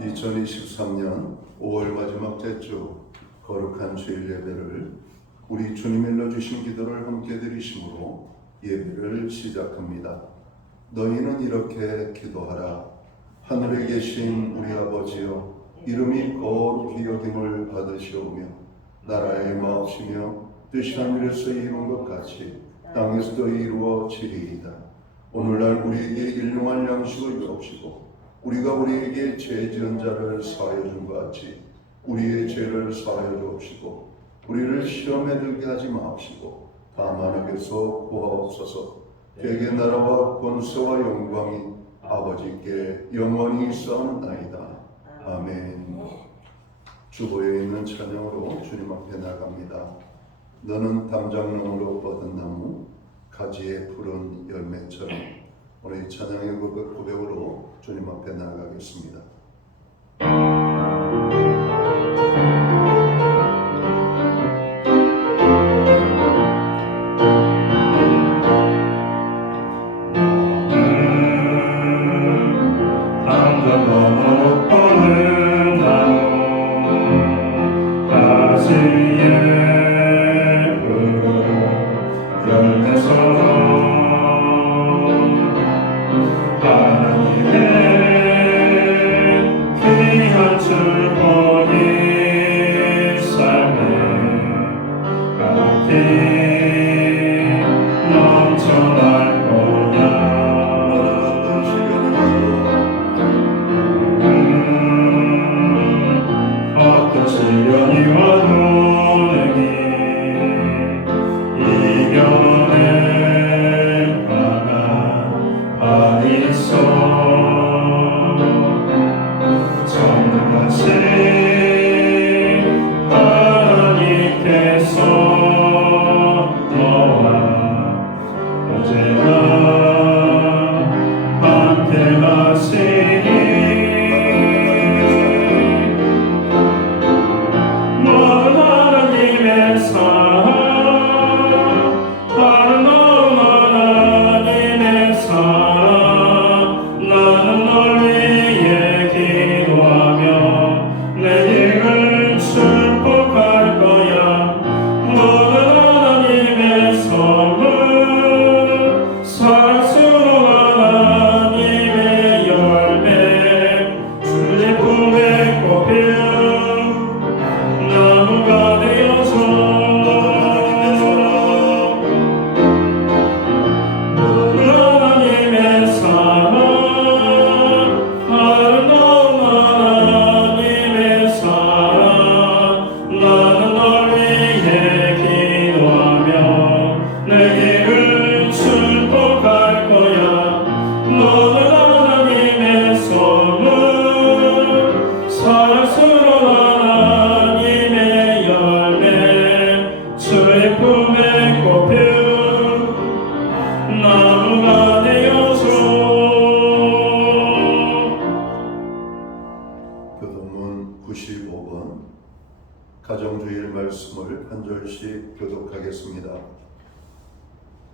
2023년 5월 마지막 째주 거룩한 주일 예배를 우리 주님이 일러주신 기도를 함께 드리심으로 예배를 시작합니다. 너희는 이렇게 기도하라. 하늘에 계신 우리 아버지여, 이름이 거룩히 여김을 받으시오며 나라의 마옵시며 뜻이 하늘에서 이룬 것 같이 땅에서도 이루어지리이다. 오늘날 우리에게 일용할 양식을 주옵시고 우리가 우리에게 죄 지은 자를 사하여 준 것 같이 우리의 죄를 사하여 주옵시고 우리를 시험에 들게 하지 마옵시고 다만 악에서 구하옵소서. 대개 나라와 권세와 영광이 아버지께 영원히 있사옵나이다. 아멘. 주보에 있는 찬양으로 주님 앞에 나갑니다. 너는 담장나무로 뻗은 나무, 가지에 푸른 열매처럼. 오늘 이 찬양의 고백으로 주님 앞에 나아가겠습니다. 교독문 95번 가정주일 말씀을 한 절씩 교독하겠습니다.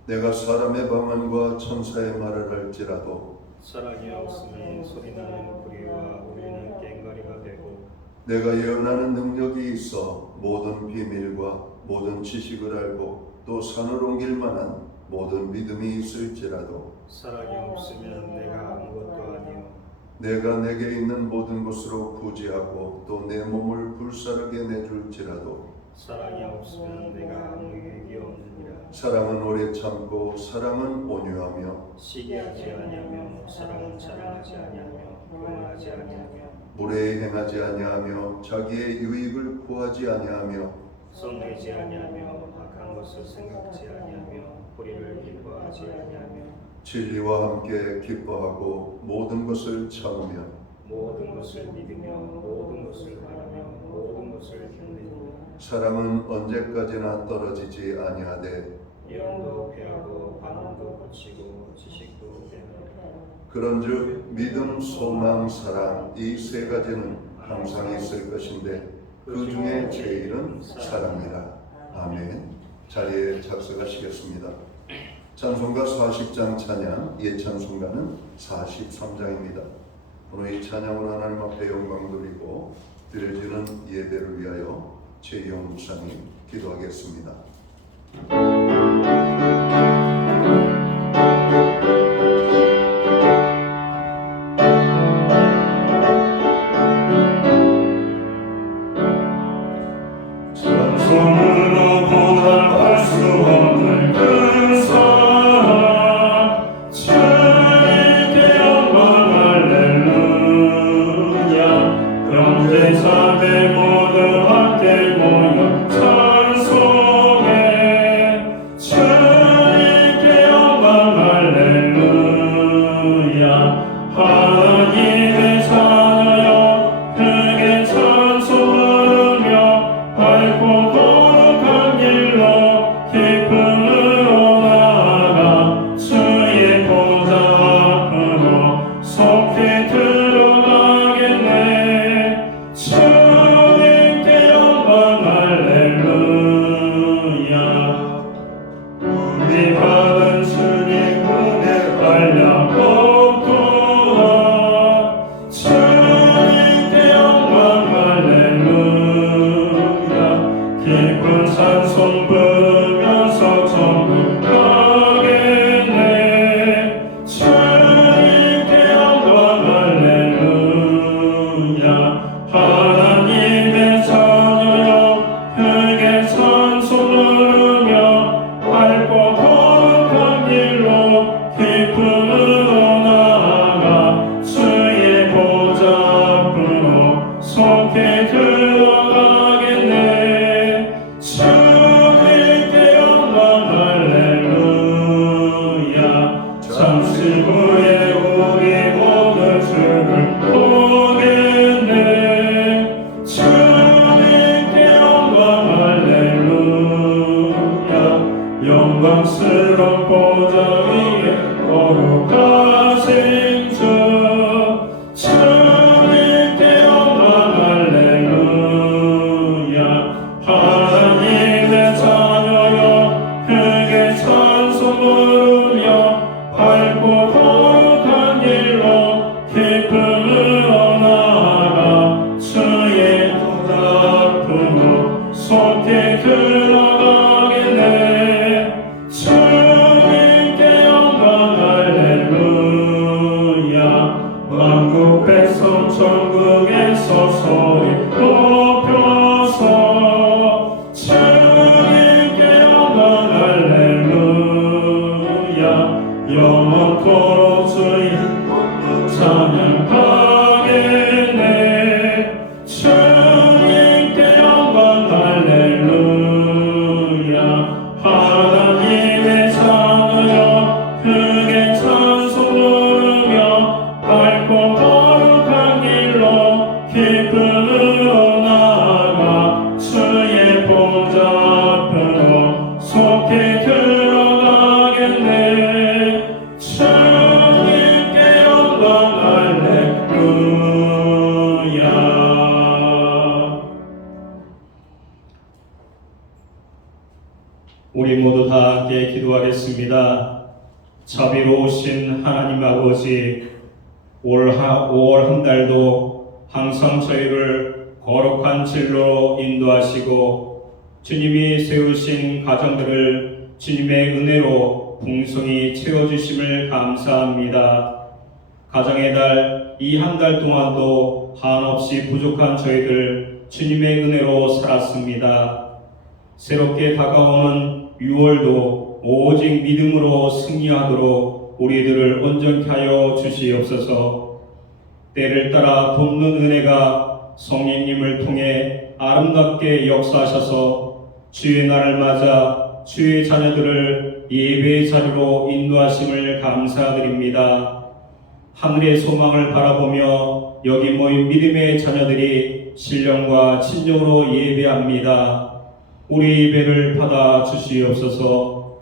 내가 사람의 방언과 천사의 말을 할지라도 사랑이 없으면 소리나는 구리와 우리는 꽹과리가 되고 내가 예언하는 능력이 있어 모든 비밀과 모든 지식을 알고 또 산을 옮길 만한 모든 믿음이 있을지라도 사랑이 없으면 내가 아무것도 아니요 내가 내게 있는 모든 것으로 구제하고 또 내 몸을 불사르게 내줄지라도 사랑이 없으면 내가 아무 유익이 없느니라. 사랑은 오래 참고 사랑은 온유하며 시기하지 아니하며 사랑은 자랑하지 아니하며 교만하지 아니하며 무례히 행하지 아니하며 자기의 유익을 구하지 아니하며 성내지 아니하며 악한 것을 생각지 아니하며 불의를 기뻐하지 아니하며 진리와 함께 기뻐하고 모든 것을 참으며 모든 것을 믿으며 모든 것을 바라며 모든 것을 견디며 사랑은 언제까지나 떨어지지 아니하되 예언도 패하고 반응도 그치고 지식도 빼며 그런즉 믿음, 소망, 사랑 이 세 가지는 항상 있을 것인데 그 중에 제일은 사랑이라. 아멘. 자리에 착석하시겠습니다. 찬송가 40장 찬양, 예찬송가는 43장입니다. 오늘 이 찬양으로 하나님 앞에 영광 돌리고 드려지는 예배를 위하여 최희영 목사님 기도하겠습니다. 찬송으로 보답할 수 없는 그 사랑 주님께 영광 할렐루야. 형제 자매 모두 함께 모여 찬송해 주님께 영광 할렐루야. 하나님의 자녀여 크게 찬송 부르며 밝고 거룩한 길로 기쁨으로 나아가 주의 보좌 앞으로 속히 들어가겠네. 주님께 영광 할렐루야. 우리 받은 주님 은혜 알려먹도다. 주님께 영광 할렐루야. 기쁜 찬송 부르면서 천국 가겠네. 주님께 영광 할렐루야. 하나님의 자녀여 크게 찬송 부르며 밝고 거룩한 길로 기쁨으로 나아가 주의 보좌 앞으로 속히 들어가겠네. 주님께 영광 할렐루야. 잠시 후에 우리 모두 주를 보겠네. 주님께 영광 할렐루야. 영광스러운 보좌 위에 거룩하신 주 주님께 영광 할렐루야. 하나님의 자녀여 크게 찬송 부르며 밝고 거룩한 길로 기쁨으로 나아가 주의 보좌 앞으로 속히 들어가겠네. 주님께 영광 할렐루야. 만국 백성 천국에서 소리 높여서 주님께 영광 할렐루야. 영원토록 주의 찬양하겠네. 주님께 영광 할렐루야. 하나님의 자녀여 크게 찬송 부르며 밝고 거룩한 길로 기쁨으로 나아가 주의 보좌 앞으로 속히 들어가겠네. 주님께 영광 할렐루야. 우리 모두 다 함께 기도하겠습니다. 자비로우신 하나님 아버지, 올 한 달도 항상 저희를 거룩한 진로로 인도하시고 주님이 세우신 가정들을 주님의 은혜로 풍성히 채워주심을 감사합니다. 가정의 달 이 한 달 동안도 한없이 부족한 저희들 주님의 은혜로 살았습니다. 새롭게 다가오는 6월도 오직 믿음으로 승리하도록 우리들을 온전케 하여 주시옵소서. 때를 따라 돕는 은혜가 성령님을 통해 아름답게 역사하셔서 주의 날을 맞아 주의 자녀들을 예배의 자리로 인도하심을 감사드립니다. 하늘의 소망을 바라보며 여기 모인 믿음의 자녀들이 신령과 친정으로 예배합니다. 우리 예배를 받아 주시옵소서.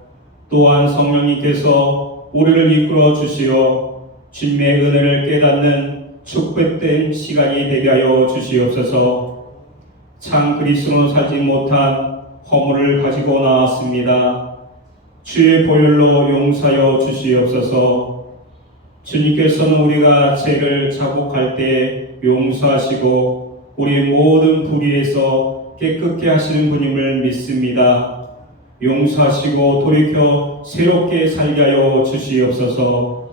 또한 성령님께서 우리를 이끌어 주시어 주님의 은혜를 깨닫는 축복된 시간이 되게 하여 주시옵소서. 참 그리스도로 살지 못한 허물을 가지고 나왔습니다. 주의 보혈로 용서하여 주시옵소서. 주님께서는 우리가 죄를 자복할 때 용서하시고 우리 모든 불의에서 깨끗게 하시는 분임을 믿습니다. 용서하시고 돌이켜 새롭게 살게 하여 주시옵소서.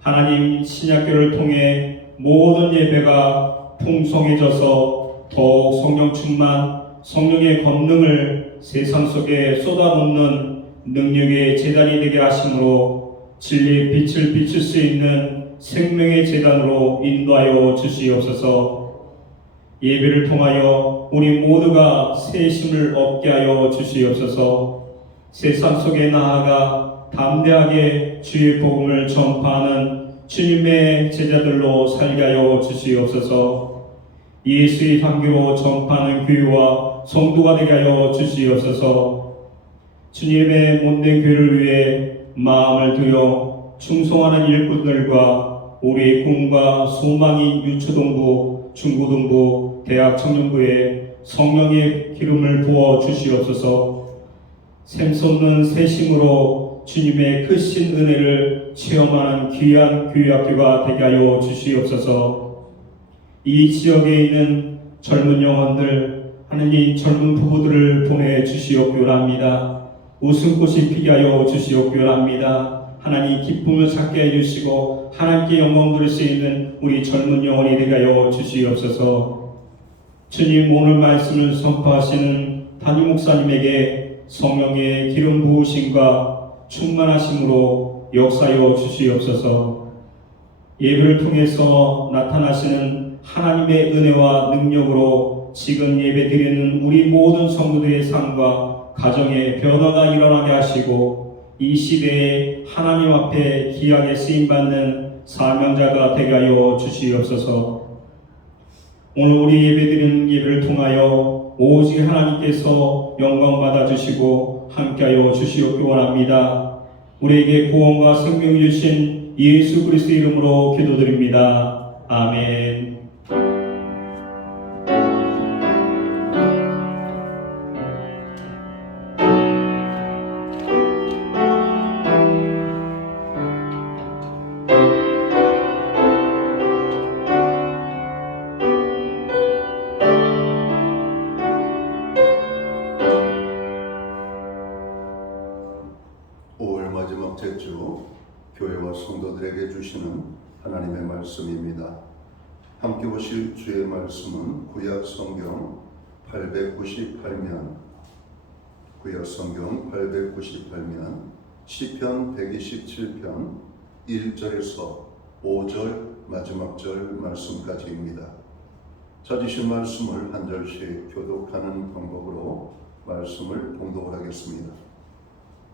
하나님, 신약교를 통해 모든 예배가 풍성해져서 더욱 성령 충만, 성령의 권능을 세상 속에 쏟아붓는 능력의 제단이 되게 하심으로 진리의 빛을 비출 수 있는 생명의 제단으로 인도하여 주시옵소서. 예배를 통하여 우리 모두가 새 힘을 얻게 하여 주시옵소서. 세상 속에 나아가 담대하게 주의 복음을 전파하는 주님의 제자들로 살게 하여 주시옵소서. 예수의 향기로 전파하는 교회와 성도가 되게 하여 주시옵소서. 주님의 못된 교회를 위해 마음을 들여 충성하는 일꾼들과 우리의 꿈과 소망인 유초동부, 중고등부, 대학 청년부에 성령의 기름을 부어 주시옵소서. 샘솟는 새 힘으로 주님의 크신 은혜를 체험하는 귀한 교회학교가 되게 하여 주시옵소서. 이 지역에 있는 젊은 영혼들, 하느님 젊은 부부들을 보내주시옵기원합니다. 웃음꽃이 피게 하여 주시옵기원합니다. 하나님 기쁨을 찾게 해주시고 하나님께 영광 돌릴 수 있는 우리 젊은 영혼이 되게 하여 주시옵소서. 주님, 오늘 말씀을 선포하시는 담임 목사님에게 성령의 기름 부으심과 충만하심으로 역사하여 주시옵소서. 예배를 통해서 나타나시는 하나님의 은혜와 능력으로 지금 예배 드리는 우리 모든 성도들의 삶과 가정의 변화가 일어나게 하시고 이 시대에 하나님 앞에 귀하게 쓰임받는 사명자가 되게 하여 주시옵소서. 오늘 우리 예배 드리는 예배를 통하여 오직 하나님께서 영광 받아주시고 함께하여 주시옵기 원합니다. 우리에게 구원과 생명을 주신 예수 그리스도의 이름으로 기도드립니다. 아멘. 마지막 제주 교회와 성도들에게 주시는 하나님의 말씀입니다. 함께 보실 주의 말씀은 구약 성경 898면 시편 127편 1절에서 5절 마지막 절 말씀까지입니다. 찾으신 말씀을 한 절씩 교독하는 방법으로 말씀을 봉독을 하겠습니다.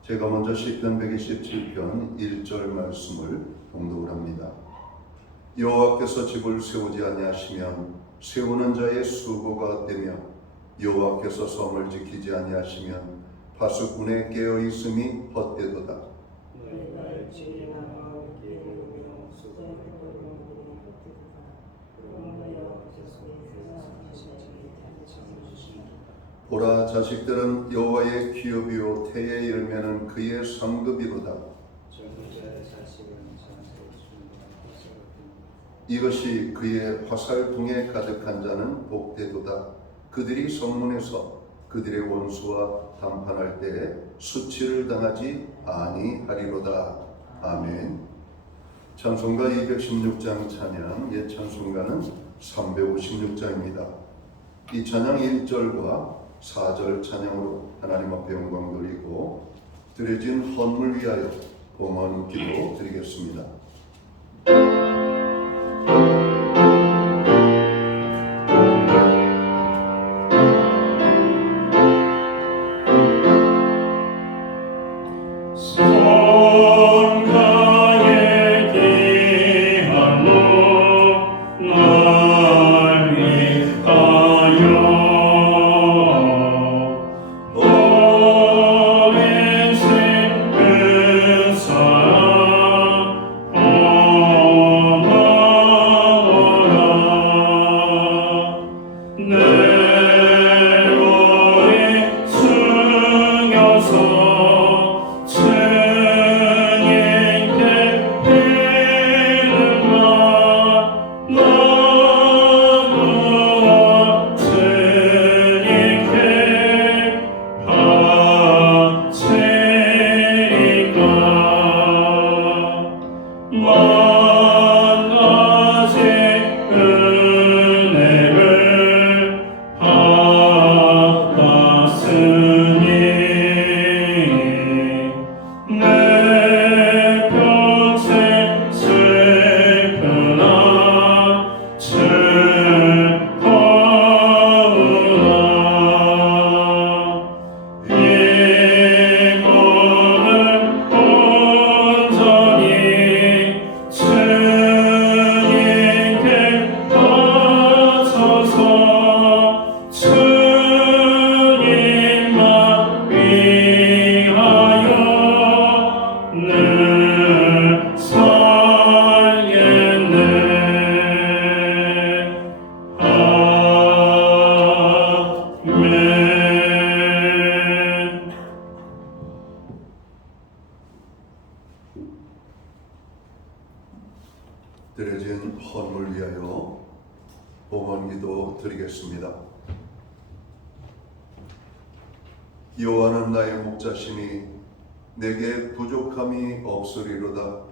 제가 먼저 시편 127편 1절 말씀을 봉독을 합니다. 여호와께서 집을 세우지 아니하시면 세우는 자의 수고가 되며 여호와께서 성을 지키지 아니하시면 파수꾼의 깨어 있음이 헛되도다. 보라, 자식들은 여호와의 기업이요 태의 열매는 그의 상급이로다. 이것이 그의 화살통에 가득한 자는 복되도다. 그들이 성문에서 그들의 원수와 담판할 때에 수치를 당하지 아니하리로다. 아멘. 찬송가 216장 찬양, 옛 찬송가는 356장입니다. 이 찬양 1절과 4절 찬양으로 하나님 앞에 영광 돌리고 드려진 헌물 위하여 봉헌 기도 드리겠습니다. 봉헌기도 드리겠습니다. 여호와는 나의 목자시니 내게 부족함이 없으리로다.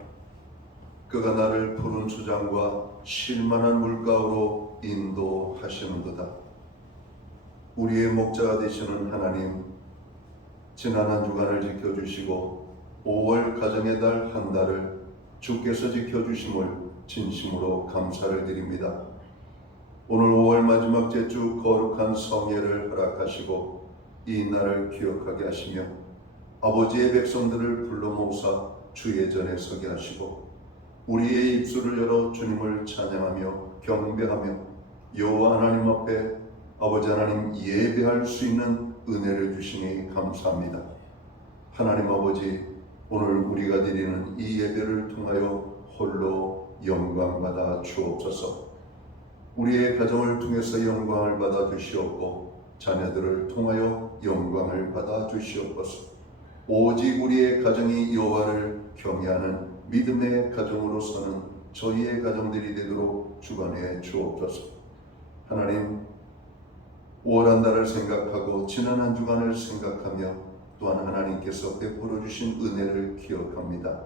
그가 나를 푸른 수장과 쉴만한 물가로 인도하시는도다. 우리의 목자가 되시는 하나님, 지난 한 주간을 지켜주시고 5월 가정의 달 한 달을 주께서 지켜주심을 진심으로 감사를 드립니다. 오늘 5월 마지막 제주 거룩한 성예를 허락하시고 이 날을 기억하게 하시며 아버지의 백성들을 불러 모으사 주의 전에 서게 하시고 우리의 입술을 열어 주님을 찬양하며 경배하며 여호와 하나님 앞에 아버지 하나님 예배할 수 있는 은혜를 주시니 감사합니다. 하나님 아버지, 오늘 우리가 드리는 이 예배를 통하여 홀로 영광받아 주옵소서. 우리의 가정을 통해서 영광을 받아 주시옵고 자녀들을 통하여 영광을 받아 주시옵소서. 오직 우리의 가정이 여호와를 경외하는 믿음의 가정으로서는 저희의 가정들이 되도록 주관해 주옵소서. 하나님, 5월 한 달을 생각하고 지난 한 주간을 생각하며 또한 하나님께서 베풀어 주신 은혜를 기억합니다.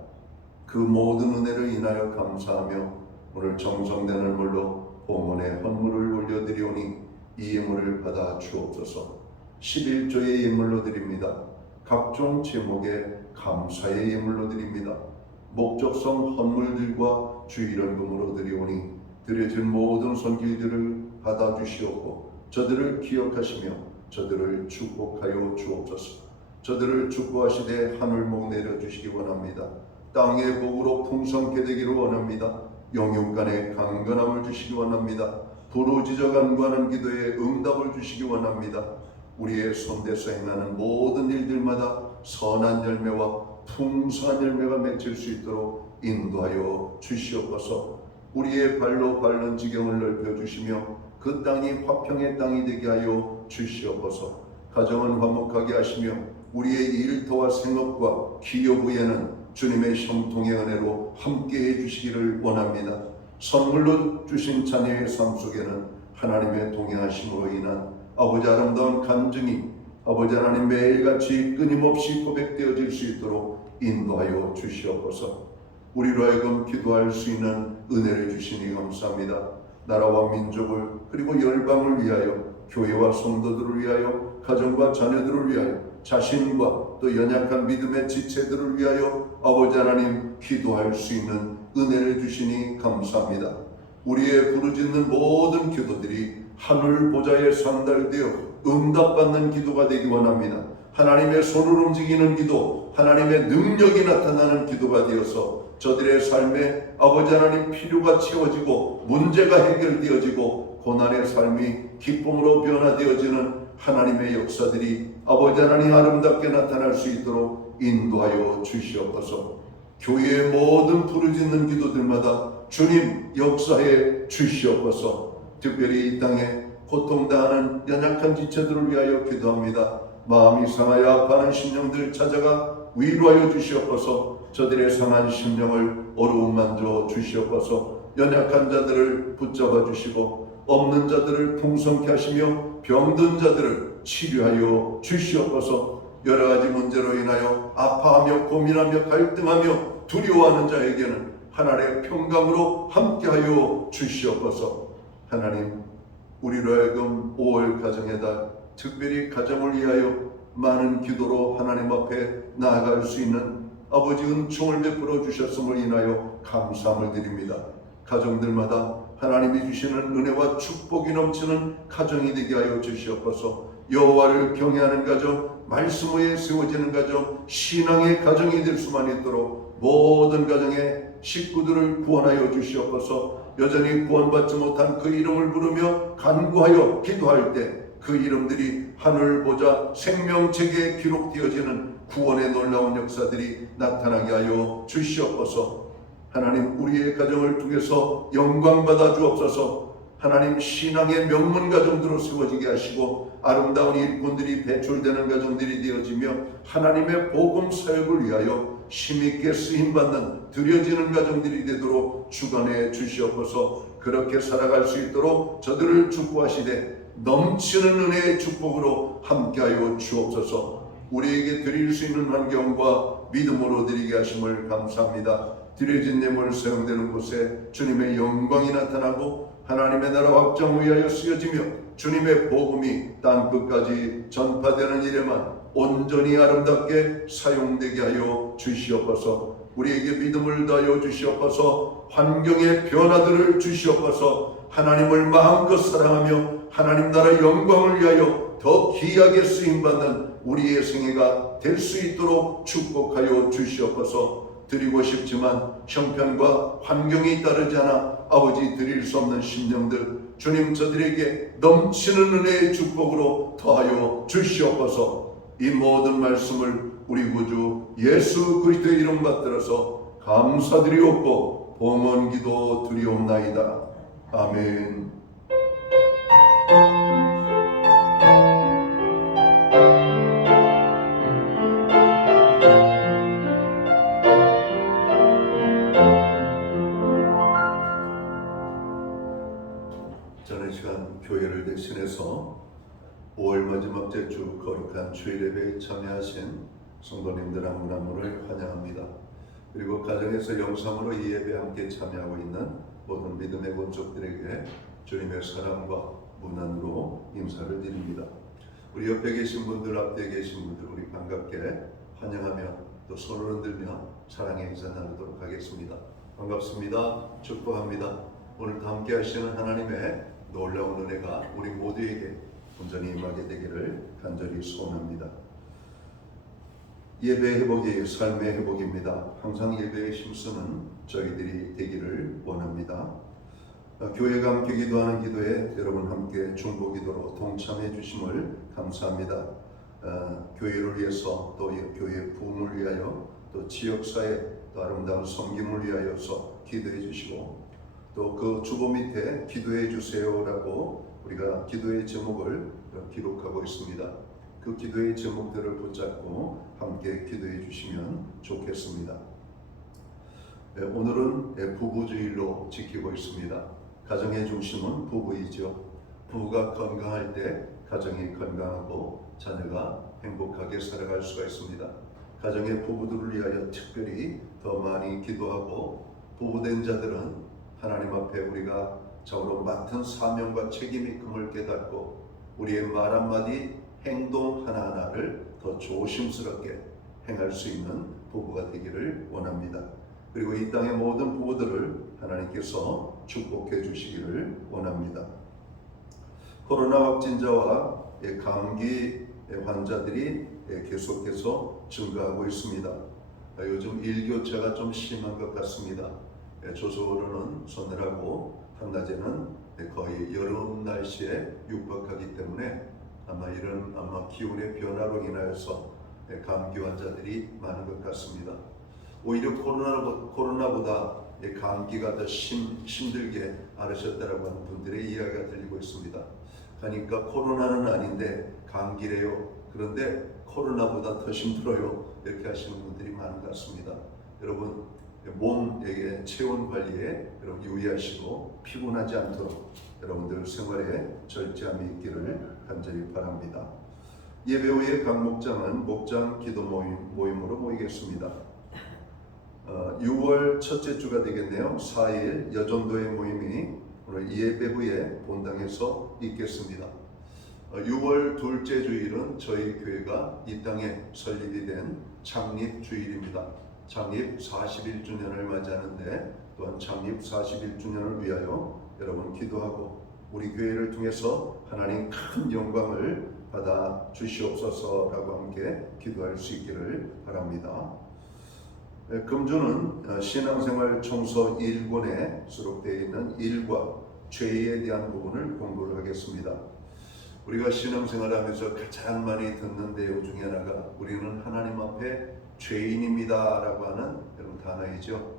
그 모든 은혜를 인하여 감사하며 오늘 정성되는 물로 봉헌의 헌물을 올려드리오니 이 예물을 받아 주옵소서. 11조의 예물로 드립니다. 각종 제목의 감사의 예물로 드립니다. 목적성 헌물들과 주일헌금으로 드리오니 드려진 모든 손길들을 받아 주시옵고 저들을 기억하시며 저들을 축복하여 주옵소서. 저들을 축복하시되 하늘목 내려주시기 원합니다. 땅의 복으로 풍성케 되기를 원합니다. 영육간에 강건함을 주시기 원합니다. 부르짖어 간구하는 기도에 응답을 주시기 원합니다. 우리의 손대서 행하는 모든 일들마다 선한 열매와 풍성한 열매가 맺힐 수 있도록 인도하여 주시옵소서. 우리의 발로 밟는 지경을 넓혀주시며 그 땅이 화평의 땅이 되게 하여 주시옵소서. 가정은 화목하게 하시며 우리의 일터와 생업과 기업 후에는 주님의 형통의 은혜로 함께해 주시기를 원합니다. 선물로 주신 자녀의 삶 속에는 하나님의 동행하심으로 인한 아버지 아름다운 간증이 아버지 하나님 매일같이 끊임없이 고백되어질 수 있도록 인도하여 주시옵소서. 우리로 하여금 기도할 수 있는 은혜를 주시니 감사합니다. 나라와 민족을 그리고 열방을 위하여 교회와 성도들을 위하여 가정과 자녀들을 위하여 자신과 또 연약한 믿음의 지체들을 위하여 아버지 하나님 기도할 수 있는 은혜를 주시니 감사합니다. 우리의 부르짖는 모든 기도들이 하늘 보좌에 상달되어 응답받는 기도가 되기 원합니다. 하나님의 손을 움직이는 기도, 하나님의 능력이 나타나는 기도가 되어서 저들의 삶에 아버지 하나님 필요가 채워지고 문제가 해결되어지고 고난의 삶이 기쁨으로 변화되어지는 하나님의 역사들이 아버지 하나님 아름답게 나타날 수 있도록 인도하여 주시옵소서. 교회의 모든 부르짖는 기도들마다 주님 역사해 주시옵소서. 특별히 이 땅에 고통당하는 연약한 지체들을 위하여 기도합니다. 마음이 상하여 아파하는 심령들 찾아가 위로하여 주시옵소서. 저들의 상한 심령을 어루만져 주시옵소서. 연약한 자들을 붙잡아 주시고 없는 자들을 풍성케 하시며 병든 자들을 치료하여 주시옵소서. 여러 가지 문제로 인하여 아파하며 고민하며 갈등하며 두려워하는 자에게는 하나님의 평강으로 함께하여 주시옵소서. 하나님, 우리로 하여금 5월 가정의 달, 특별히 가정을 위하여 많은 기도로 하나님 앞에 나아갈 수 있는 아버지 은총을 베풀어 주셨음을 인하여 감사함을 드립니다. 가정들마다 하나님이 주시는 은혜와 축복이 넘치는 가정이 되게 하여 주시옵소서. 여호와를 경외하는 가정, 말씀 위에 세워지는 가정, 신앙의 가정이 될 수만 있도록 모든 가정의 식구들을 구원하여 주시옵소서. 여전히 구원받지 못한 그 이름을 부르며 간구하여 기도할 때 그 이름들이 하늘 보좌 생명책에 기록되어지는 구원의 놀라운 역사들이 나타나게 하여 주시옵소서. 하나님, 우리의 가정을 통해서 영광 받아 주옵소서. 하나님, 신앙의 명문 가정들로 세워지게 하시고 아름다운 일꾼들이 배출되는 가정들이 되어지며 하나님의 복음 사역을 위하여 힘있게 쓰임받는 드려지는 가정들이 되도록 주관해 주시옵소서. 그렇게 살아갈 수 있도록 저들을 축복하시되 넘치는 은혜의 축복으로 함께하여 주옵소서. 우리에게 드릴 수 있는 환경과 믿음으로 드리게 하심을 감사합니다. 드려진 예물 사용되는 곳에 주님의 영광이 나타나고 하나님의 나라 확장 위하여 쓰여지며 주님의 복음이 땅 끝까지 전파되는 일에만 온전히 아름답게 사용되게 하여 주시옵소서. 우리에게 믿음을 다하여 주시옵소서. 환경의 변화들을 주시옵소서. 하나님을 마음껏 사랑하며 하나님 나라 영광을 위하여 더 귀하게 쓰임받는 우리의 생애가 될 수 있도록 축복하여 주시옵소서. 드리고 싶지만 형편과 환경이 따르지 않아 아버지 드릴 수 없는 심령들 주님 저들에게 넘치는 은혜의 축복으로 더하여 주시옵소서. 이 모든 말씀을 우리 구주 예수 그리스도의 이름 받들어서 감사드리옵고 봉헌 기도 드리옵나이다. 아멘. 저는 시간 교회를 대신해서 5월 마지막 주 거룩한 주일 예배에 참여하신 성도님들 한 분 한 분을 환영합니다. 그리고 가정에서 영상으로 이 예배에 함께 참여하고 있는 모든 믿음의 본족들에게 주님의 사랑과 문안으로 인사를 드립니다. 우리 옆에 계신 분들, 앞에 계신 분들 우리 반갑게 환영하며 또 손을 흔들며 사랑의 인사 나누도록 하겠습니다. 반갑습니다. 축복합니다. 오늘도 함께 하시는 하나님의 놀라운 은혜가 우리 모두에게 온전히 임하게 되기를 간절히 소원합니다. 예배 회복이 삶의 회복입니다. 항상 예배에 힘쓰는 저희들이 되기를 원합니다. 교회가 함께 기도하는 기도에 여러분 함께 중보기도로 동참해 주심을 감사합니다. 교회를 위해서 또 교회 부흥을 위하여 또 지역사회 또 아름다운 섬김을 위하여서 기도해 주시고 또 그 주보 밑에 기도해 주세요라고 우리가 기도의 제목을 기록하고 있습니다. 그 기도의 제목들을 붙잡고 함께 기도해 주시면 좋겠습니다. 오늘은 부부주일로 지키고 있습니다. 가정의 중심은 부부이죠. 부부가 건강할 때 가정이 건강하고 자녀가 행복하게 살아갈 수가 있습니다. 가정의 부부들을 위하여 특별히 더 많이 기도하고 부부된 자들은 하나님 앞에 우리가 자우로 맡은 사명과 책임이 큼을 깨닫고 우리의 말 한마디 행동 하나하나를 더 조심스럽게 행할 수 있는 부부가 되기를 원합니다. 그리고 이 땅의 모든 부부들을 하나님께서 축복해 주시기를 원합니다. 코로나 확진자와 감기 환자들이 계속해서 증가하고 있습니다. 요즘 일교차가 좀 심한 것 같습니다. 조서로는 서늘하고 한낮에는 거의 여름 날씨에 육박하기 때문에 아마 기온의 변화로 인하여서 감기 환자들이 많은 것 같습니다. 오히려 코로나보다 감기가 더 힘들게 앓으셨다라고 하는 분들의 이야기가 들리고 있습니다. 그러니까 코로나는 아닌데 감기래요. 그런데 코로나보다 더 힘들어요. 이렇게 하시는 분들이 많은 것 같습니다. 여러분 몸에게 체온 관리에 여러분 유의하시고 피곤하지 않도록 여러분들 생활에 절제함이 있기를 간절히 바랍니다. 예배 후에 각 목장은 목장 기도 모임으로 모이겠습니다. 6월 첫째 주가 되겠네요. 4일 여전도의 모임이 오늘 예배 후에 본당에서 있겠습니다. 6월 둘째 주일은 저희 교회가 이 땅에 설립이 된 창립 주일입니다. 창립 41주년을 맞이하는데 또한 창립 41주년을 위하여 여러분 기도하고 우리 교회를 통해서 하나님 큰 영광을 받아 주시옵소서라고 함께 기도할 수 있기를 바랍니다. 금주는 신앙생활 총서 1권에 수록되어 있는 일과 죄에 대한 부분을 공부를 하겠습니다. 우리가 신앙생활하면서 가장 많이 듣는 내용 중에 하나가 우리는 하나님 앞에 죄인입니다 라고 하는 여러분 단어이죠.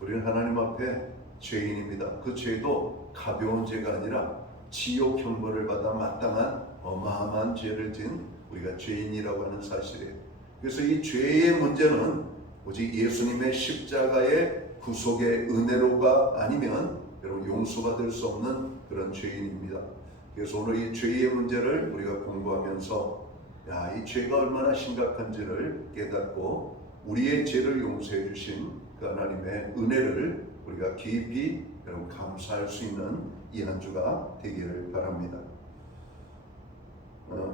우리는 하나님 앞에 죄인입니다. 그 죄도 가벼운 죄가 아니라 지옥 형벌을 받아 마땅한 어마어마한 죄를 진 우리가 죄인이라고 하는 사실이에요. 그래서 이 죄의 문제는 오직 예수님의 십자가의 구속의 은혜로가 아니면 여러분 용서받을 수 없는 그런 죄인입니다. 그래서 오늘 이 죄의 문제를 우리가 공부하면서 이 죄가 얼마나 심각한지를 깨닫고 우리의 죄를 용서해 주신 그 하나님의 은혜를 우리가 깊이 여러분 감사할 수 있는 이 한 주가 되기를 바랍니다.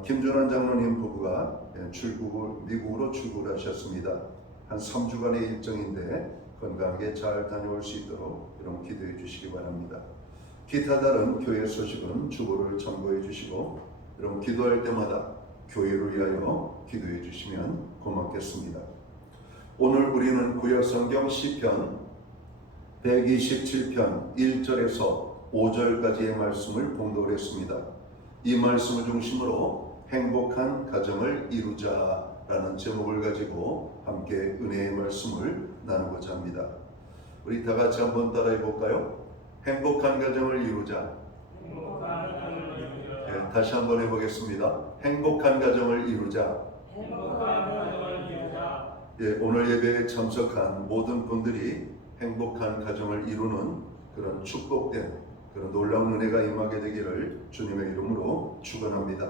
김준환 장로님 부부가 미국으로 출국을 하셨습니다. 한 3주간의 일정인데 건강하게 잘 다녀올 수 있도록 여러분 기도해 주시기 바랍니다. 기타 다른 교회 소식은 주보를 참고해 주시고 여러분 기도할 때마다 교회를 위하여 기도해 주시면 고맙겠습니다. 오늘 우리는 구약성경 시편 127편 1절에서 5절까지의 말씀을 봉독했습니다. 이 말씀을 중심으로 행복한 가정을 이루자라는 제목을 가지고 함께 은혜의 말씀을 나누고자 합니다. 우리 다 같이 한번 따라해 볼까요? 행복한 가정을 이루자. 네, 다시 한번 해보겠습니다. 행복한 가정을 이루자. 예, 오늘 예배에 참석한 모든 분들이 행복한 가정을 이루는 그런 축복된 그런 놀라운 은혜가 임하게 되기를 주님의 이름으로 축원합니다.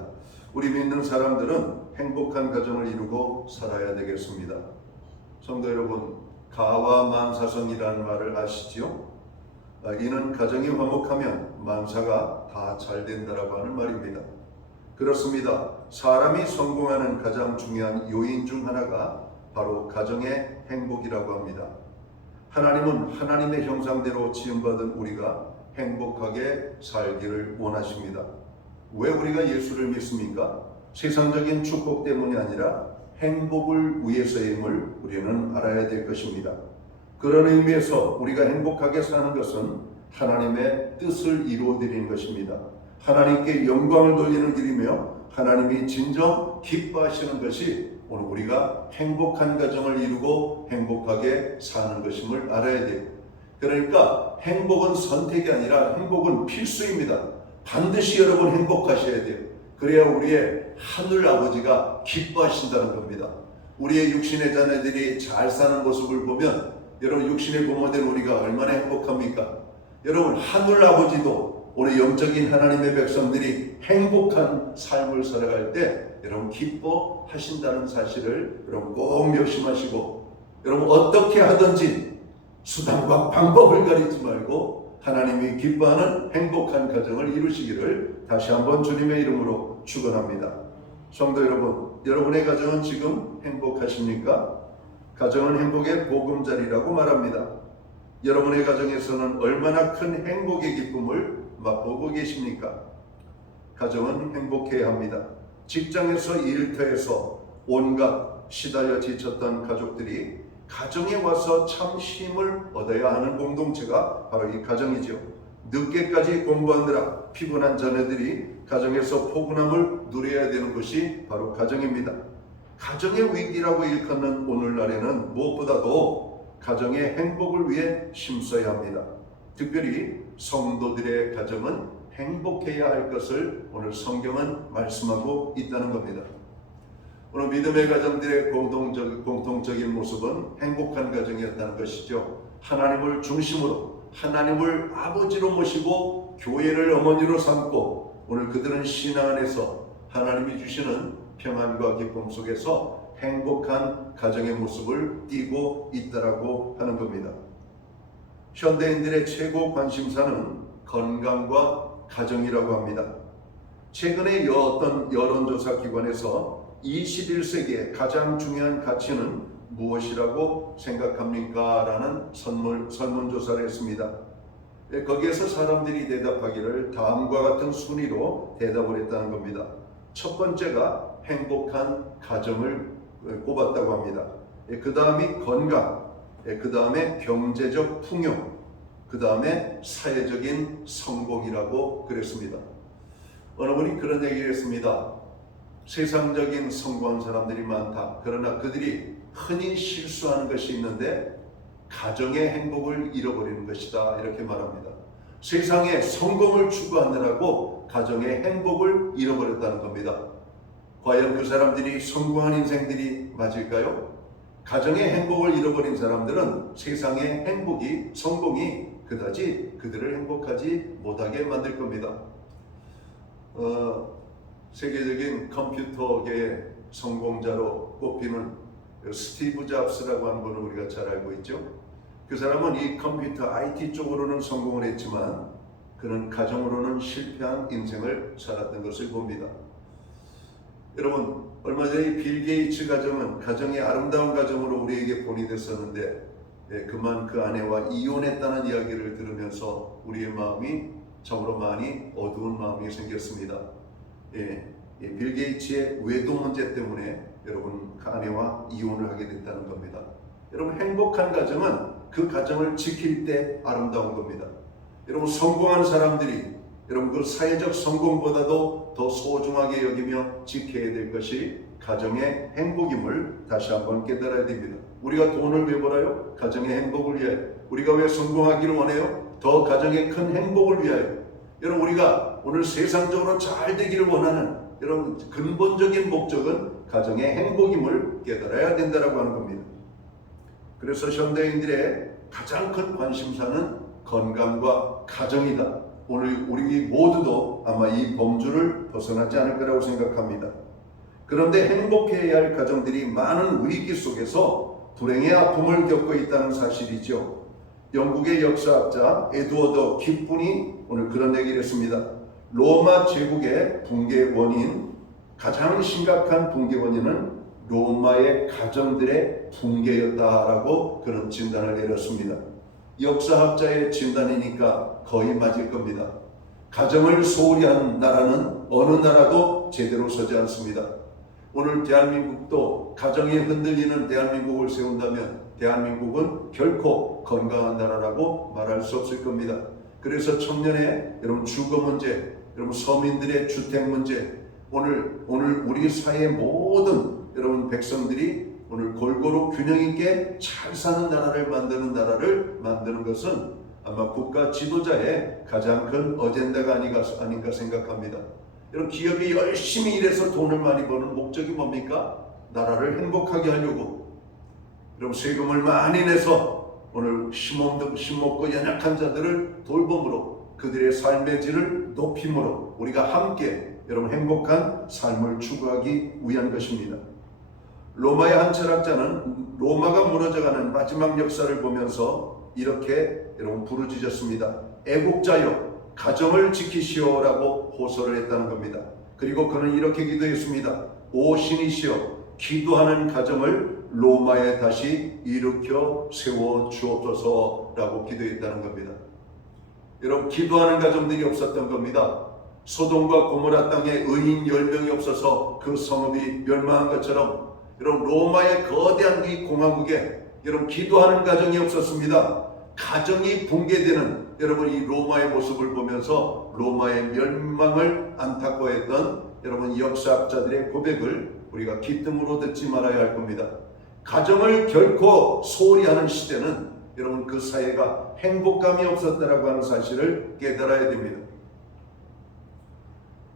우리 믿는 사람들은 행복한 가정을 이루고 살아야 되겠습니다. 성도 여러분, 가와만사성이라는 말을 아시지요? 이는 가정이 화목하면 만사가 다 잘 된다라고 하는 말입니다. 그렇습니다. 사람이 성공하는 가장 중요한 요인 중 하나가 바로 가정의 행복이라고 합니다. 하나님은 하나님의 형상대로 지음받은 우리가 행복하게 살기를 원하십니다. 왜 우리가 예수를 믿습니까? 세상적인 축복 때문이 아니라 행복을 위해서임을 우리는 알아야 될 것입니다. 그런 의미에서 우리가 행복하게 사는 것은 하나님의 뜻을 이루어드리는 것입니다. 하나님께 영광을 돌리는 길이며 하나님이 진정 기뻐하시는 것이 오늘 우리가 행복한 가정을 이루고 행복하게 사는 것임을 알아야 돼요. 그러니까 행복은 선택이 아니라 행복은 필수입니다. 반드시 여러분 행복하셔야 돼요. 그래야 우리의 하늘 아버지가 기뻐하신다는 겁니다. 우리의 육신의 자녀들이 잘 사는 모습을 보면 여러분 육신의 부모된 우리가 얼마나 행복합니까? 여러분 하늘 아버지도 오늘 영적인 하나님의 백성들이 행복한 삶을 살아갈 때 여러분 기뻐하신다는 사실을 여러분 꼭 명심하시고 여러분 어떻게 하든지 수단과 방법을 가리지 말고 하나님이 기뻐하는 행복한 가정을 이루시기를 다시 한번 주님의 이름으로 축원합니다. 성도 여러분, 여러분의 가정은 지금 행복하십니까? 가정은 행복의 보금자리라고 말합니다. 여러분의 가정에서는 얼마나 큰 행복의 기쁨을 맛보고 계십니까? 가정은 행복해야 합니다. 직장에서 일터에서 온갖 시달려 지쳤던 가족들이 가정에 와서 참 힘을 얻어야 하는 공동체가 바로 이 가정이죠. 늦게까지 공부하느라 피곤한 자녀들이 가정에서 포근함을 누려야 되는 것이 바로 가정입니다. 가정의 위기라고 일컫는 오늘날에는 무엇보다도 가정의 행복을 위해 힘써야 합니다. 특별히 성도들의 가정은 행복해야 할 것을 오늘 성경은 말씀하고 있다는 겁니다. 오늘 믿음의 가정들의 공통적인 모습은 행복한 가정이었다는 것이죠. 하나님을 중심으로 하나님을 아버지로 모시고 교회를 어머니로 삼고 오늘 그들은 신앙 안에서 하나님이 주시는 평안과 기쁨 속에서 행복한 가정의 모습을 띠고 있다라고 하는 겁니다. 현대인들의 최고 관심사는 건강과 가정이라고 합니다. 최근에 어떤 여론조사 기관에서 21세기의 가장 중요한 가치는 무엇이라고 생각합니까? 라는 설문조사를 했습니다. 거기에서 사람들이 대답하기를 다음과 같은 순위로 대답을 했다는 겁니다. 첫 번째가 행복한 가정을 꼽았다고 합니다. 그 다음이 건강, 그 다음에 경제적 풍요, 그 다음에 사회적인 성공이라고 그랬습니다. 어느 분이 그런 얘기를 했습니다. 세상적인 성공한 사람들이 많다. 그러나 그들이 흔히 실수하는 것이 있는데 가정의 행복을 잃어버리는 것이다. 이렇게 말합니다. 세상에 성공을 추구하느라고 가정의 행복을 잃어버렸다는 겁니다. 과연 그 사람들이 성공한 인생들이 맞을까요? 가정의 행복을 잃어버린 사람들은 세상의 성공이 그다지 그들을 행복하지 못하게 만들 겁니다. 세계적인 컴퓨터계의 성공자로 꼽히는 스티브 잡스라고 하는 분을 우리가 잘 알고 있죠. 그 사람은 이 컴퓨터 IT 쪽으로는 성공을 했지만 그는 가정으로는 실패한 인생을 살았던 것을 봅니다. 여러분, 얼마 전에 빌 게이츠 가정은 가정이 아름다운 가정으로 우리에게 본이 됐었는데 그만 그 아내와 이혼했다는 이야기를 들으면서 우리의 마음이 참으로 많이 어두운 마음이 생겼습니다. 빌 게이츠의 외도 문제 때문에 여러분 그 아내와 이혼을 하게 됐다는 겁니다. 여러분, 행복한 가정은 그 가정을 지킬 때 아름다운 겁니다. 여러분, 성공한 사람들이 여러분 그 사회적 성공보다도 더 소중하게 여기며 지켜야 될 것이 가정의 행복임을 다시 한번 깨달아야 됩니다. 우리가 돈을 왜 벌어요? 가정의 행복을 위하여. 우리가 왜 성공하기를 원해요? 더 가정의 큰 행복을 위하여. 여러분, 우리가 오늘 세상적으로 잘 되기를 원하는 여러분 근본적인 목적은 가정의 행복임을 깨달아야 된다라고 하는 겁니다. 그래서 현대인들의 가장 큰 관심사는 건강과 가정이다. 오늘 우리 모두도 아마 이 범주를 벗어나지 않을 거라고 생각합니다. 그런데 행복해야 할 가정들이 많은 위기 속에서 불행의 아픔을 겪고 있다는 사실이죠. 영국의 역사학자 에드워드 깁분이 오늘 그런 얘기를 했습니다. 로마 제국의 붕괴 원인, 가장 심각한 붕괴 원인은 로마의 가정들의 붕괴였다라고 그런 진단을 내렸습니다. 역사학자의 진단이니까 거의 맞을 겁니다. 가정을 소홀히 한 나라는 어느 나라도 제대로 서지 않습니다. 오늘 대한민국도 가정이 흔들리는 대한민국을 세운다면 대한민국은 결코 건강한 나라라고 말할 수 없을 겁니다. 그래서 청년의 여러분 주거 문제, 여러분 서민들의 주택 문제, 오늘 우리 사회의 모든 여러분 백성들이 오늘 골고루 균형 있게 잘 사는 나라를 만드는 것은 아마 국가 지도자의 가장 큰 어젠다가 아닌가 생각합니다. 여러분, 기업이 열심히 일해서 돈을 많이 버는 목적이 뭡니까? 나라를 행복하게 하려고. 여러분, 세금을 많이 내서 오늘 힘없고 연약한 자들을 돌봄으로 그들의 삶의 질을 높임으로 우리가 함께 여러분 행복한 삶을 추구하기 위한 것입니다. 로마의 한 철학자는 로마가 무너져가는 마지막 역사를 보면서 이렇게 여러분 부르짖었습니다. 애국자여, 가정을 지키시오라고 호소를 했다는 겁니다. 그리고 그는 이렇게 기도했습니다. 오 신이시여, 기도하는 가정을 로마에 다시 일으켜 세워 주옵소서라고 기도했다는 겁니다. 여러분, 기도하는 가정들이 없었던 겁니다. 소돔과 고모라 땅에 의인 10명이 없어서 그 성읍이 멸망한 것처럼 여러분, 로마의 거대한 이 공화국에 여러분 기도하는 가정이 없었습니다. 가정이 붕괴되는 여러분 이 로마의 모습을 보면서 로마의 멸망을 안타까워했던 여러분 역사학자들의 고백을 우리가 기뜸으로 듣지 말아야 할 겁니다. 가정을 결코 소홀히 하는 시대는 여러분 그 사회가 행복감이 없었다라고 하는 사실을 깨달아야 됩니다.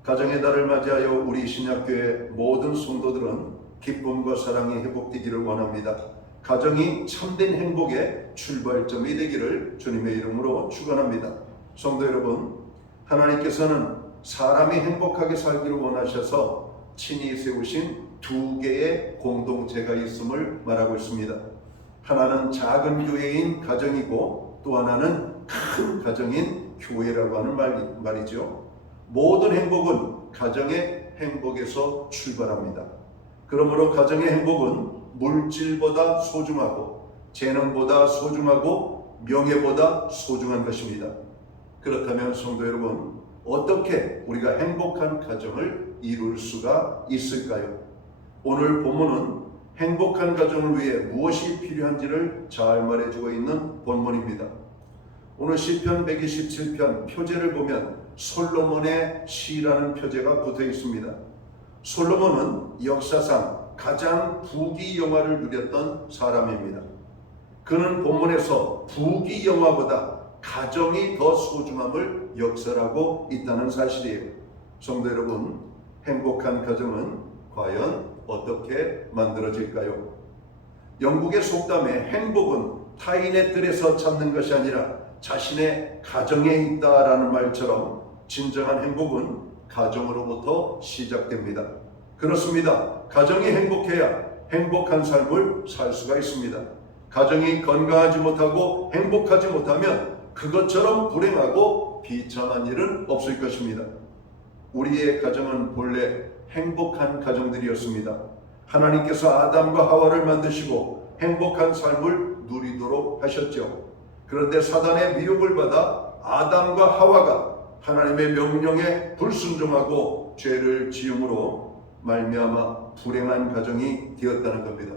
가정의 달을 맞이하여 우리 신약교회 모든 성도들은 기쁨과 사랑이 회복되기를 원합니다. 가정이 참된 행복의 출발점이 되기를 주님의 이름으로 축원합니다. 성도 여러분, 하나님께서는 사람이 행복하게 살기를 원하셔서 친히 세우신 두 개의 공동체가 있음을 말하고 있습니다. 하나는 작은 교회인 가정이고 또 하나는 큰 가정인 교회라고 하는 말이죠. 모든 행복은 가정의 행복에서 출발합니다. 그러므로 가정의 행복은 물질보다 소중하고 재능보다 소중하고 명예보다 소중한 것입니다. 그렇다면 성도 여러분, 어떻게 우리가 행복한 가정을 이룰 수가 있을까요? 오늘 본문은 행복한 가정을 위해 무엇이 필요한지를 잘 말해주고 있는 본문입니다. 오늘 시편 127편 표제를 보면 솔로몬의 시라는 표제가 붙어 있습니다. 솔로몬은 역사상 가장 부귀영화를 누렸던 사람입니다. 그는 본문에서 부귀영화보다 가정이 더 소중함을 역설하고 있다는 사실이에요. 성도 여러분, 행복한 가정은 과연 어떻게 만들어질까요? 영국의 속담에 행복은 타인의 뜰에서 찾는 것이 아니라 자신의 가정에 있다라는 말처럼 진정한 행복은 가정으로부터 시작됩니다. 그렇습니다. 가정이 행복해야 행복한 삶을 살 수가 있습니다. 가정이 건강하지 못하고 행복하지 못하면 그것처럼 불행하고 비참한 일은 없을 것입니다. 우리의 가정은 본래 행복한 가정들이었습니다. 하나님께서 아담과 하와를 만드시고 행복한 삶을 누리도록 하셨죠. 그런데 사단의 미혹을 받아 아담과 하와가 하나님의 명령에 불순종하고 죄를 지음으로 말미암아 불행한 가정이 되었다는 겁니다.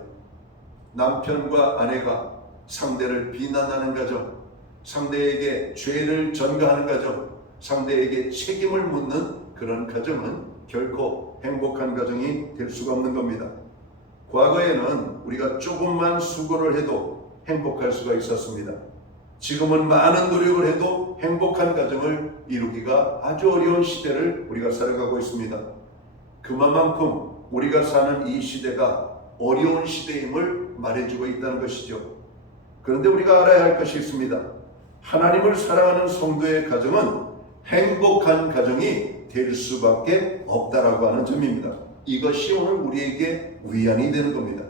남편과 아내가 상대를 비난하는 가정, 상대에게 죄를 전가하는 가정, 상대에게 책임을 묻는 그런 가정은 결코 행복한 가정이 될 수가 없는 겁니다. 과거에는 우리가 조금만 수고를 해도 행복할 수가 있었습니다. 지금은 많은 노력을 해도 행복한 가정을 이루기가 아주 어려운 시대를 우리가 살아가고 있습니다. 그만큼 우리가 사는 이 시대가 어려운 시대임을 말해주고 있다는 것이죠. 그런데 우리가 알아야 할 것이 있습니다. 하나님을 사랑하는 성도의 가정은 행복한 가정이 될 수밖에 없다라고 하는 점입니다. 이것이 오늘 우리에게 위안이 되는 겁니다.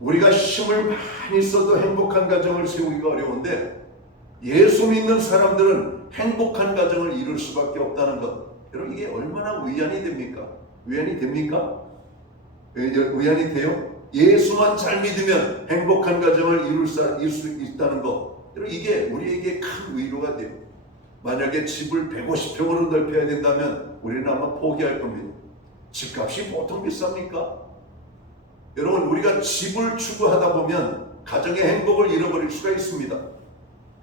우리가 힘을 많이 써도 행복한 가정을 세우기가 어려운데 예수 믿는 사람들은 행복한 가정을 이룰 수밖에 없다는 것, 여러분 이게 얼마나 위안이 됩니까? 위안이 됩니까? 위안이 돼요? 예수만 잘 믿으면 행복한 가정을 이룰 수 있다는 것, 여러분 이게 우리에게 큰 위로가 돼요. 만약에 집을 150평으로 넓혀야 된다면 우리는 아마 포기할 겁니다. 집값이 보통 비쌉니까? 여러분 우리가 집을 추구하다 보면 가정의 행복을 잃어버릴 수가 있습니다.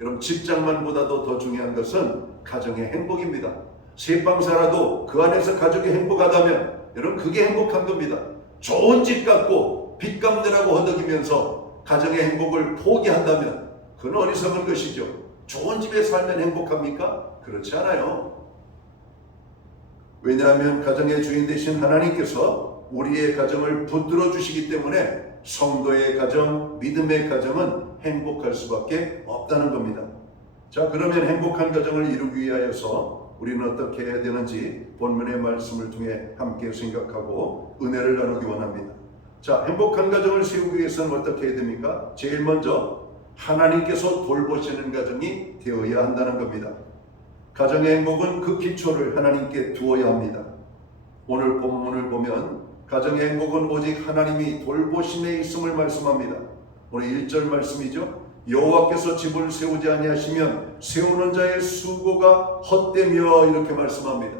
여러분 직장만보다도 더 중요한 것은 가정의 행복입니다. 새빵 살아도 그 안에서 가족이 행복하다면 여러분 그게 행복한 겁니다. 좋은 집 갖고 빚 갚느라고 허덕이면서 가정의 행복을 포기한다면 그건 어리석은 것이죠. 좋은 집에 살면 행복합니까? 그렇지 않아요. 왜냐하면 가정의 주인 되신 하나님께서 우리의 가정을 붙들어 주시기 때문에 성도의 가정, 믿음의 가정은 행복할 수밖에 없다는 겁니다. 자, 그러면 행복한 가정을 이루기 위하여서 우리는 어떻게 해야 되는지 본문의 말씀을 통해 함께 생각하고 은혜를 나누기 원합니다. 자, 행복한 가정을 세우기 위해서는 어떻게 해야 됩니까? 제일 먼저 하나님께서 돌보시는 가정이 되어야 한다는 겁니다. 가정의 행복은 그 기초를 하나님께 두어야 합니다. 오늘 본문을 보면 가정의 행복은 오직 하나님이 돌보심에 있음을 말씀합니다. 오늘 1절 말씀이죠. 여호와께서 집을 세우지 아니하시면 세우는 자의 수고가 헛되며, 이렇게 말씀합니다.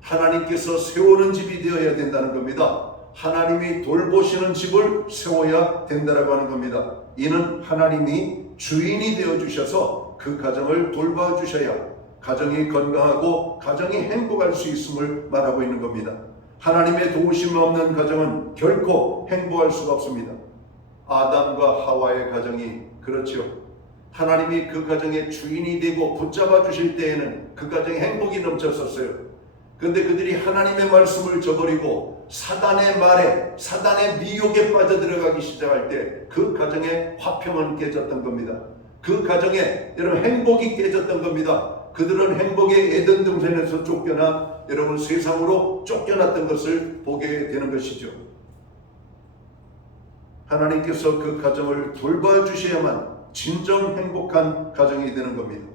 하나님께서 세우는 집이 되어야 된다는 겁니다. 하나님이 돌보시는 집을 세워야 된다라고 하는 겁니다. 이는 하나님이 주인이 되어 주셔서 그 가정을 돌봐 주셔야 가정이 건강하고 가정이 행복할 수 있음을 말하고 있는 겁니다. 하나님의 도우심 없는 가정은 결코 행복할 수가 없습니다. 아담과 하와의 가정이 그렇죠. 하나님이 그 가정의 주인이 되고 붙잡아 주실 때에는 그 가정에 행복이 넘쳤었어요. 그런데 그들이 하나님의 말씀을 저버리고 사단의 말에, 사단의 미혹에 빠져들어가기 시작할 때 그 가정의 화평은 깨졌던 겁니다. 그 가정에 여러분 행복이 깨졌던 겁니다. 그들은 행복의 에덴 동산에서 쫓겨나 여러분 세상으로 쫓겨났던 것을 보게 되는 것이죠. 하나님께서 그 가정을 돌봐주셔야만 진정 행복한 가정이 되는 겁니다.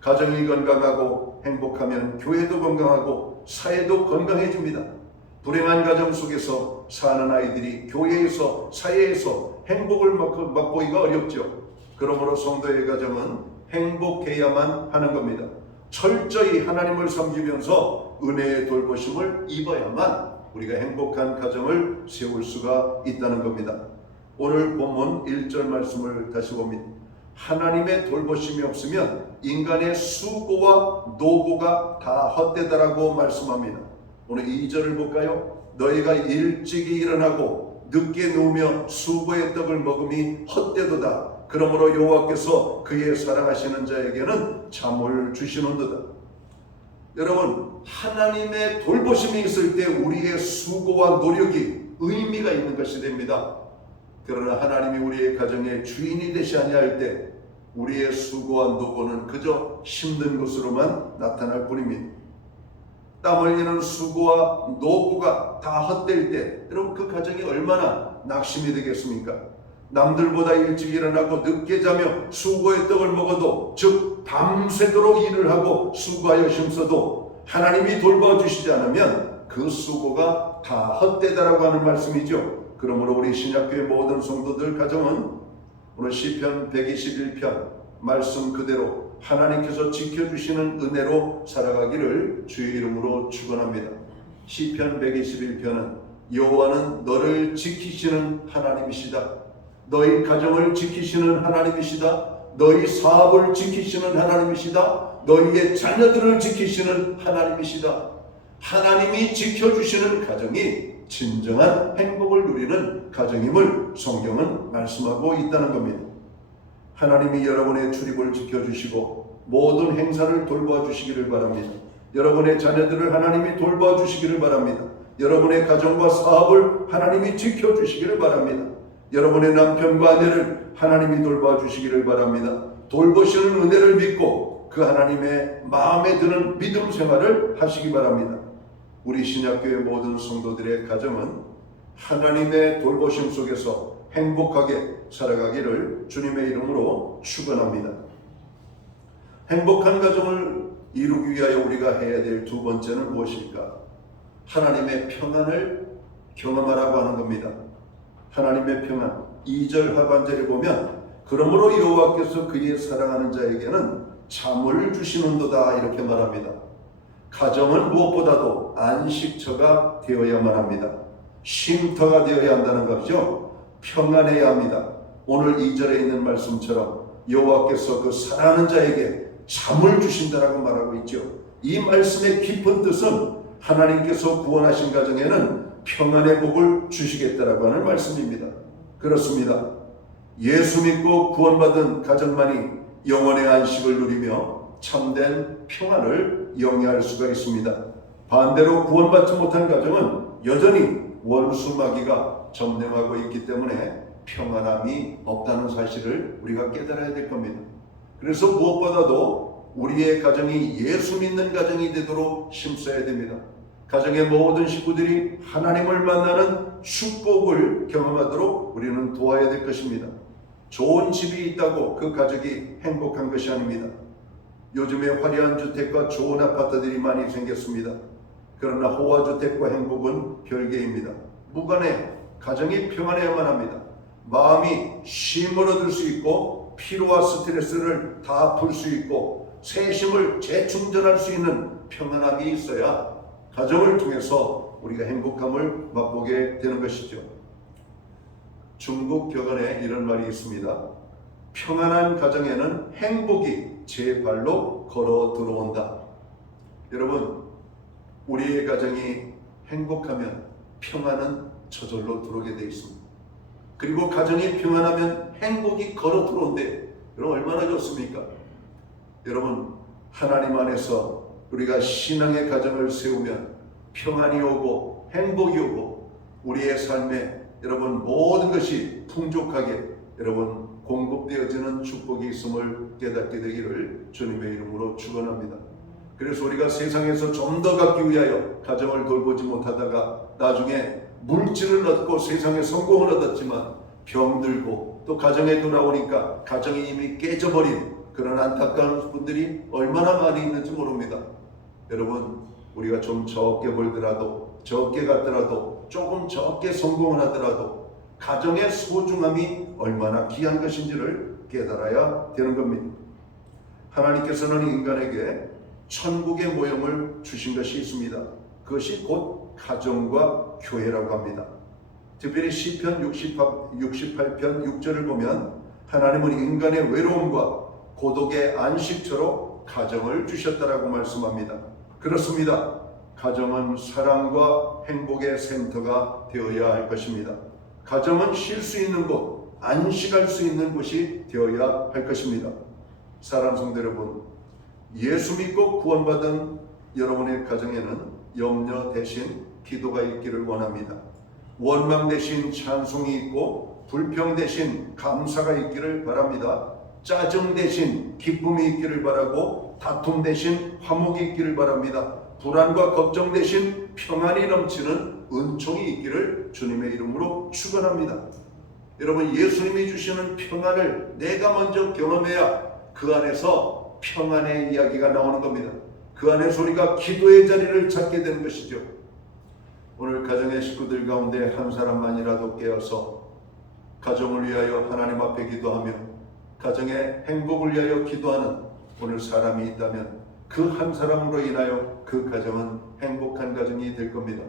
가정이 건강하고 행복하면 교회도 건강하고 사회도 건강해집니다. 불행한 가정 속에서 사는 아이들이 교회에서 사회에서 행복을 맛보기가 어렵죠. 그러므로 성도의 가정은 행복해야만 하는 겁니다. 철저히 하나님을 섬기면서 은혜의 돌보심을 입어야만 우리가 행복한 가정을 세울 수가 있다는 겁니다. 오늘 본문 1절 말씀을 다시 봅니다. 하나님의 돌보심이 없으면 인간의 수고와 노고가 다 헛되다라고 말씀합니다. 오늘 2절을 볼까요? 너희가 일찍이 일어나고 늦게 누우며 수고의 떡을 먹음이 헛되도다. 그러므로 여호와께서 그의 사랑하시는 자에게는 잠을 주시는도다. 여러분, 하나님의 돌보심이 있을 때 우리의 수고와 노력이 의미가 있는 것이 됩니다. 그러나 하나님이 우리의 가정의 주인이 되시 아니할 때 우리의 수고와 노고는 그저 힘든 것으로만 나타날 뿐입니다. 땀 흘리는 수고와 노고가 다 헛될 때 여러분 그 가정이 얼마나 낙심이 되겠습니까? 남들보다 일찍 일어나고 늦게 자며 수고의 떡을 먹어도, 즉 밤새도록 일을 하고 수고하여 힘써도 하나님이 돌봐주시지 않으면 그 수고가 다 헛되다라고 하는 말씀이죠. 그러므로 우리 신약교회 모든 성도들 가정은 오늘 시편 121편 말씀 그대로 하나님께서 지켜주시는 은혜로 살아가기를 주의 이름으로 축원합니다. 시편 121편은 여호와는 너를 지키시는 하나님이시다. 너희 가정을 지키시는 하나님이시다. 너희 사업을 지키시는 하나님이시다. 너희의 자녀들을 지키시는 하나님이시다. 하나님이 지켜주시는 가정이 진정한 행복을 누리는 가정임을 성경은 말씀하고 있다는 겁니다. 하나님이 여러분의 출입을 지켜주시고 모든 행사를 돌봐주시기를 바랍니다. 여러분의 자녀들을 하나님이 돌봐주시기를 바랍니다. 여러분의 가정과 사업을 하나님이 지켜주시기를 바랍니다. 여러분의 남편과 아내를 하나님이 돌봐주시기를 바랍니다. 돌보시는 은혜를 믿고 그 하나님의 마음에 드는 믿음 생활을 하시기 바랍니다. 우리 신약교회 모든 성도들의 가정은 하나님의 돌보심 속에서 행복하게 살아가기를 주님의 이름으로 축원합니다. 행복한 가정을 이루기 위하여 우리가 해야 될 두 번째는 무엇일까? 하나님의 평안을 경험하라고 하는 겁니다. 하나님의 평안. 2절 하반절에 보면 그러므로 여호와께서 그의 사랑하는 자에게는 잠을 주시는도다 이렇게 말합니다. 가정은 무엇보다도 안식처가 되어야만 합니다. 쉼터가 되어야 한다는 것이죠. 평안해야 합니다. 오늘 2절에 있는 말씀처럼 여호와께서 그 사랑하는 자에게 잠을 주신다라고 말하고 있죠. 이 말씀의 깊은 뜻은 하나님께서 구원하신 가정에는 평안의 복을 주시겠다라고 하는 말씀입니다. 그렇습니다. 예수 믿고 구원받은 가정만이 영원의 안식을 누리며 참된 평안을 영위할 수가 있습니다. 반대로 구원받지 못한 가정은 여전히 원수 마귀가 점령하고 있기 때문에 평안함이 없다는 사실을 우리가 깨달아야 될 겁니다. 그래서 무엇보다도 우리의 가정이 예수 믿는 가정이 되도록 힘써야 됩니다. 가정의 모든 식구들이 하나님을 만나는 축복을 경험하도록 우리는 도와야 될 것입니다. 좋은 집이 있다고 그 가족이 행복한 것이 아닙니다. 요즘에 화려한 주택과 좋은 아파트들이 많이 생겼습니다. 그러나 호화주택과 행복은 별개입니다. 무관해 가정이 평안해야만 합니다. 마음이 쉼을 얻을 수 있고 피로와 스트레스를 다 풀 수 있고 새 힘을 재충전할 수 있는 평안함이 있어야 가정을 통해서 우리가 행복함을 맛보게 되는 것이죠. 중국 격언에 이런 말이 있습니다. 평안한 가정에는 행복이 제 발로 걸어 들어온다. 여러분, 우리의 가정이 행복하면 평안은 저절로 들어오게 되어 있습니다. 그리고 가정이 평안하면 행복이 걸어 들어온대. 여러분 얼마나 좋습니까? 여러분 하나님 안에서 우리가 신앙의 가정을 세우면 평안이 오고 행복이 오고 우리의 삶에 여러분 모든 것이 풍족하게 여러분 공급되어지는 축복이 있음을 깨닫게 되기를 주님의 이름으로 축원합니다. 그래서 우리가 세상에서 좀 더 갖기 위하여 가정을 돌보지 못하다가 나중에 물질을 얻고 세상에 성공을 얻었지만 병들고 또 가정에 돌아오니까 가정이 이미 깨져버린 그런 안타까운 분들이 얼마나 많이 있는지 모릅니다. 여러분 우리가 좀 적게 벌더라도 적게 갔더라도 조금 적게 성공을 하더라도 가정의 소중함이 얼마나 귀한 것인지를 깨달아야 되는 겁니다. 하나님께서는 인간에게 천국의 모형을 주신 것이 있습니다. 그것이 곧 가정과 교회라고 합니다. 특별히 시편 68편 6절을 보면 하나님은 인간의 외로움과 고독의 안식처로 가정을 주셨다라고 말씀합니다. 그렇습니다. 가정은 사랑과 행복의 센터가 되어야 할 것입니다. 가정은 쉴 수 있는 곳, 안식할 수 있는 곳이 되어야 할 것입니다. 사랑하는 성도 여러분, 예수 믿고 구원받은 여러분의 가정에는 염려 대신 기도가 있기를 원합니다. 원망 대신 찬송이 있고 불평 대신 감사가 있기를 바랍니다. 짜증 대신 기쁨이 있기를 바라고 다툼 대신 화목이 있기를 바랍니다. 불안과 걱정 대신 평안이 넘치는 은총이 있기를 주님의 이름으로 축원합니다. 여러분, 예수님이 주시는 평안을 내가 먼저 경험해야 그 안에서 평안의 이야기가 나오는 겁니다. 그 안에서 우리가 기도의 자리를 찾게 되는 것이죠. 오늘 가정의 식구들 가운데 한 사람만이라도 깨어서 가정을 위하여 하나님 앞에 기도하며 가정의 행복을 위하여 기도하는 오늘 사람이 있다면 그 한 사람으로 인하여 그 가정은 행복한 가정이 될 겁니다.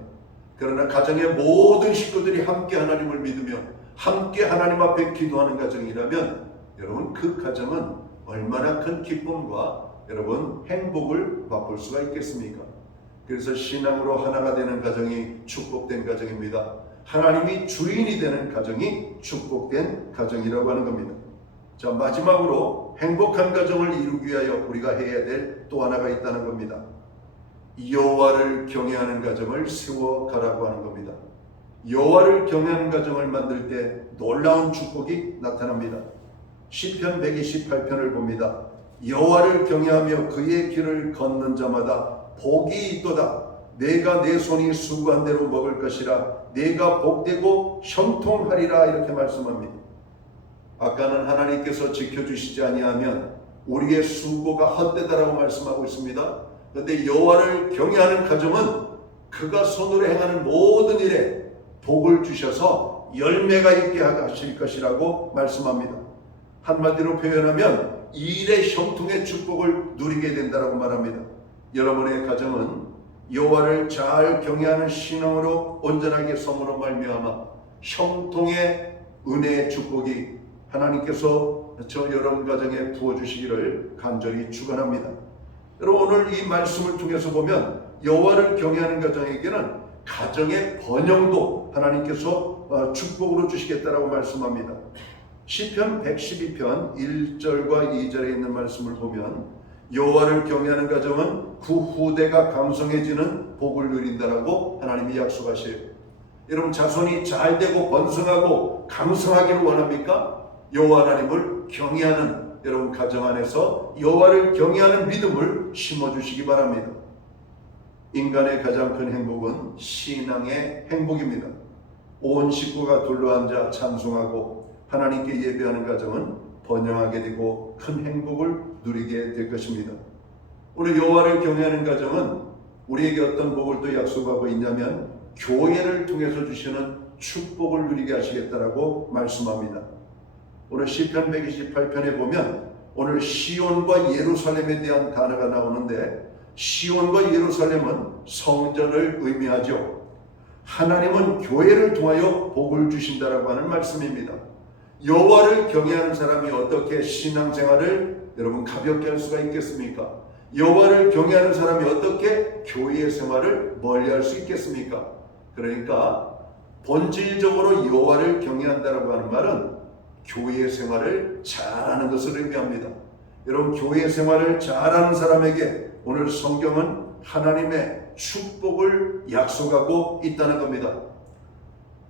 그러나 가정의 모든 식구들이 함께 하나님을 믿으며 함께 하나님 앞에 기도하는 가정이라면 여러분, 그 가정은 얼마나 큰 기쁨과 여러분 행복을 맛볼 수가 있겠습니까? 그래서 신앙으로 하나가 되는 가정이 축복된 가정입니다. 하나님이 주인이 되는 가정이 축복된 가정이라고 하는 겁니다. 자, 마지막으로 행복한 가정을 이루기 위하여 우리가 해야 될 또 하나가 있다는 겁니다. 여호와를 경외하는 가정을 세워가라고 하는 겁니다. 여호와를 경외하는 가정을 만들 때 놀라운 축복이 나타납니다. 시편 128편을 봅니다. 여호와를 경외하며 그의 길을 걷는 자마다 복이 있도다. 내가 내 손이 수고한 대로 먹을 것이라. 내가 복되고 형통하리라. 이렇게 말씀합니다. 아까는 하나님께서 지켜주시지 아니하면 우리의 수고가 헛되다라고 말씀하고 있습니다. 그런데 여호와를 경외하는 가정은 그가 손으로 행하는 모든 일에 복을 주셔서 열매가 있게 하실 것이라고 말씀합니다. 한마디로 표현하면 일의 형통의 축복을 누리게 된다라고 말합니다. 여러분의 가정은 여호와를 잘 경외하는 신앙으로 온전하게 섬으로 말미암아 형통의 은혜의 축복이 하나님께서 저 여러분 가정에 부어주시기를 간절히 축원합니다. 여러분, 오늘 이 말씀을 통해서 보면 여호와를 경외하는 가정에게는 가정의 번영도 하나님께서 축복으로 주시겠다라고 말씀합니다. 시편 112편 1절과 2절에 있는 말씀을 보면 여호와를 경외하는 가정은 그 후대가 강성해지는 복을 누린다라고 하나님이 약속하셔요. 여러분, 자손이 잘되고 번성하고 강성하기를 원합니까? 여호와 하나님을 경외하는 여러분 가정 안에서 여호와를 경외하는 믿음을 심어주시기 바랍니다. 인간의 가장 큰 행복은 신앙의 행복입니다. 온 식구가 둘러앉아 찬송하고 하나님께 예배하는 가정은 번영하게 되고 큰 행복을 누리게 될 것입니다. 오늘 여호와를 경외하는 가정은 우리에게 어떤 복을 또 약속하고 있냐면 교회를 통해서 주시는 축복을 누리게 하시겠다라고 말씀합니다. 오늘 시편 128편에 보면 오늘 시온과 예루살렘에 대한 단어가 나오는데 시온과 예루살렘은 성전을 의미하죠. 하나님은 교회를 통하여 복을 주신다라고 하는 말씀입니다. 여호와를 경외하는 사람이 어떻게 신앙생활을 여러분 가볍게 할 수가 있겠습니까? 여호와를 경외하는 사람이 어떻게 교회 생활을 멀리할 수 있겠습니까? 그러니까 본질적으로 여호와를 경외한다라고 하는 말은 교회 생활을 잘하는 것을 의미합니다. 여러분, 교회 생활을 잘하는 사람에게 오늘 성경은 하나님의 축복을 약속하고 있다는 겁니다.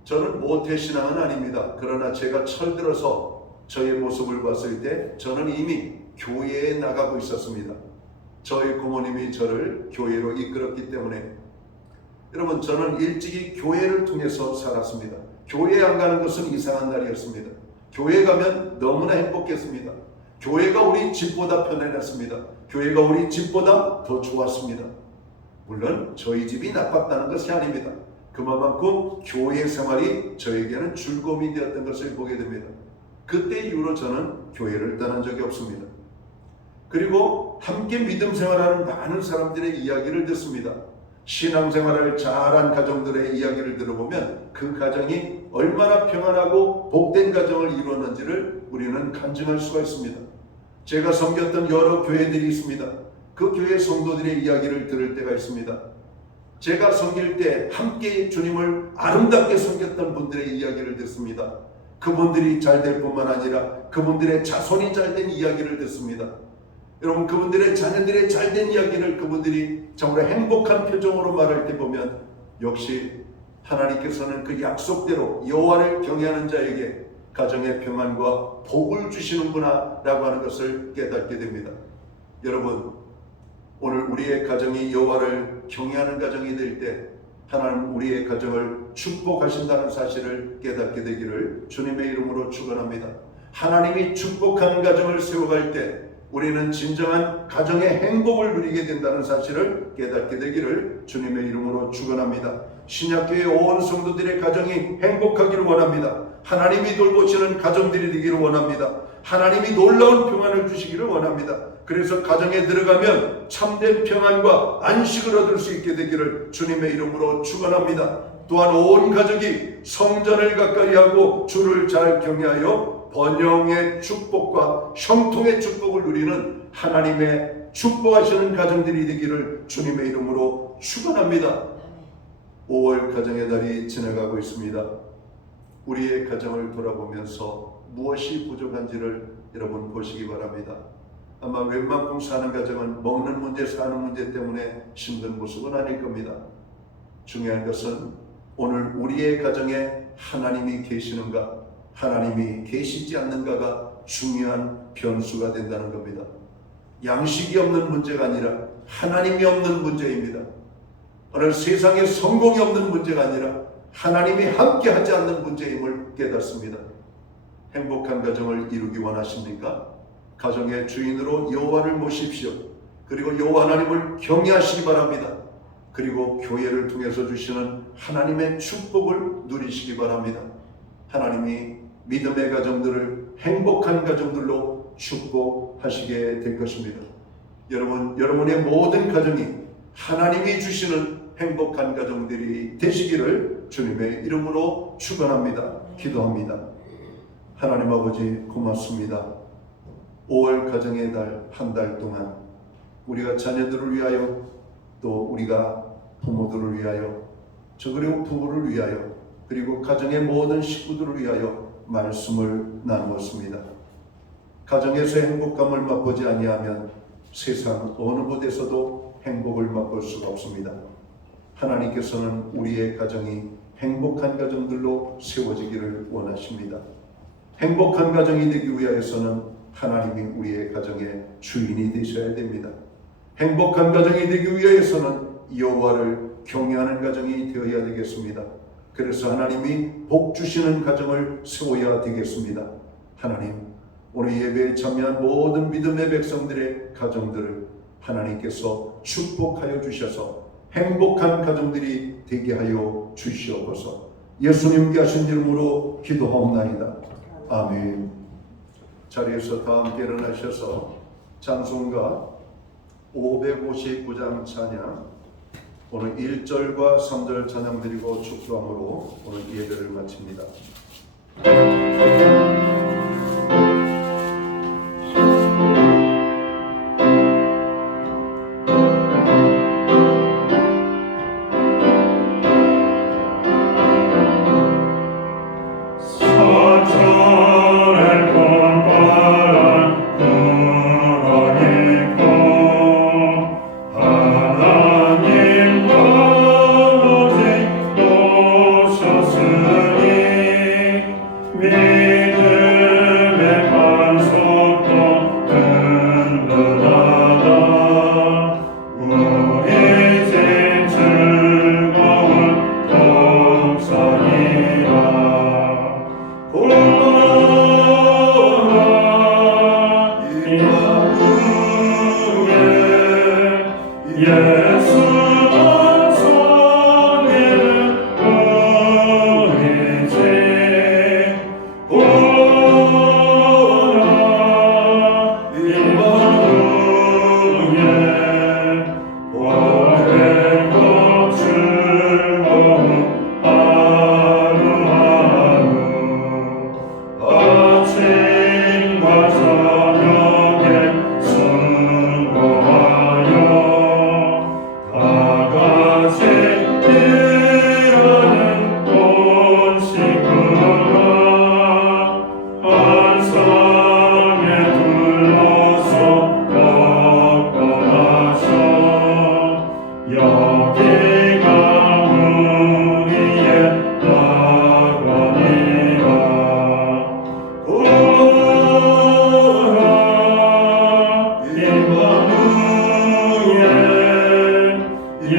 저는 모태신앙은 아닙니다. 그러나 제가 철들어서 저의 모습을 봤을 때 저는 이미 교회에 나가고 있었습니다. 저희 부모님이 저를 교회로 이끌었기 때문에 여러분, 저는 일찍이 교회를 통해서 살았습니다. 교회에 안 가는 것은 이상한 날이었습니다. 교회 가면 너무나 행복했습니다. 교회가 우리 집보다 편안했습니다. 교회가 우리 집보다 더 좋았습니다. 물론 저희 집이 나빴다는 것이 아닙니다. 그만큼 교회 생활이 저에게는 즐거움이 되었던 것을 보게 됩니다. 그때 이후로 저는 교회를 떠난 적이 없습니다. 그리고 함께 믿음 생활하는 많은 사람들의 이야기를 듣습니다. 신앙생활을 잘한 가정들의 이야기를 들어보면 그 가정이 얼마나 평안하고 복된 가정을 이루었는지를 우리는 간증할 수가 있습니다. 제가 섬겼던 여러 교회들이 있습니다. 그 교회 성도들의 이야기를 들을 때가 있습니다. 제가 섬길 때 함께 주님을 아름답게 섬겼던 분들의 이야기를 듣습니다. 그분들이 잘될 뿐만 아니라 그분들의 자손이 잘된 이야기를 듣습니다. 여러분, 그분들의 자녀들의 잘된 이야기를 그분들이 정말 행복한 표정으로 말할 때 보면 역시 하나님께서는 그 약속대로 여호와를 경외하는 자에게 가정의 평안과 복을 주시는구나 라고 하는 것을 깨닫게 됩니다. 여러분, 오늘 우리의 가정이 여호와를 경외하는 가정이 될 때 하나님 우리의 가정을 축복하신다는 사실을 깨닫게 되기를 주님의 이름으로 축원합니다. 하나님이 축복하는 가정을 세워갈 때 우리는 진정한 가정의 행복을 누리게 된다는 사실을 깨닫게 되기를 주님의 이름으로 축원합니다. 신약교회 온 성도들의 가정이 행복하기를 원합니다. 하나님이 돌보시는 가정들이 되기를 원합니다. 하나님이 놀라운 평안을 주시기를 원합니다. 그래서 가정에 들어가면 참된 평안과 안식을 얻을 수 있게 되기를 주님의 이름으로 축원합니다. 또한 온 가족이 성전을 가까이 하고 주를 잘 경외하여 번영의 축복과 형통의 축복을 누리는 하나님의 축복하시는 가정들이 되기를 주님의 이름으로 축원합니다. 5월 가정의 달이 지나가고 있습니다. 우리의 가정을 돌아보면서 무엇이 부족한지를 여러분 보시기 바랍니다. 아마 웬만큼 사는 가정은 먹는 문제, 사는 문제 때문에 힘든 모습은 아닐 겁니다. 중요한 것은 오늘 우리의 가정에 하나님이 계시는가, 하나님이 계시지 않는가가 중요한 변수가 된다는 겁니다. 양식이 없는 문제가 아니라 하나님이 없는 문제입니다. 오늘 세상에 성공이 없는 문제가 아니라 하나님이 함께 하지 않는 문제임을 깨닫습니다. 행복한 가정을 이루기 원하십니까? 가정의 주인으로 여호와를 모십시오. 그리고 여호와 하나님을 경외하시기 바랍니다. 그리고 교회를 통해서 주시는 하나님의 축복을 누리시기 바랍니다. 하나님이 믿음의 가정들을 행복한 가정들로 축복하시게 될 것입니다. 여러분의 모든 가정이 하나님이 주시는 행복한 가정들이 되시기를 주님의 이름으로 축원합니다. 기도합니다. 하나님 아버지 고맙습니다. 5월 가정의 달 한 달 동안 우리가 자녀들을 위하여 또 우리가 부모들을 위하여 그리고 부부를 위하여 그리고 가정의 모든 식구들을 위하여 말씀을 나누었습니다. 가정에서 행복감을 맛보지 아니하면 세상 어느 곳에서도 행복을 맛볼 수가 없습니다. 하나님께서는 우리의 가정이 행복한 가정들로 세워지기를 원하십니다. 행복한 가정이 되기 위하여서는 하나님이 우리의 가정의 주인이 되셔야 됩니다. 행복한 가정이 되기 위하여서는 여호와를 경외하는 가정이 되어야 되겠습니다. 그래서 하나님이 복 주시는 가정을 세워야 되겠습니다. 하나님, 오늘 예배에 참여한 모든 믿음의 백성들의 가정들을 하나님께서 축복하여 주셔서 행복한 가정들이 되게 하여 주시옵소서. 예수님께 하신 이름으로 기도하옵나이다. 아멘. 자리에서 다 함께 일어나셔서 찬송가 559장 찬양, 오늘 1절과 3절 찬양 드리고 축도함으로 오늘 예배를 마칩니다. 믿음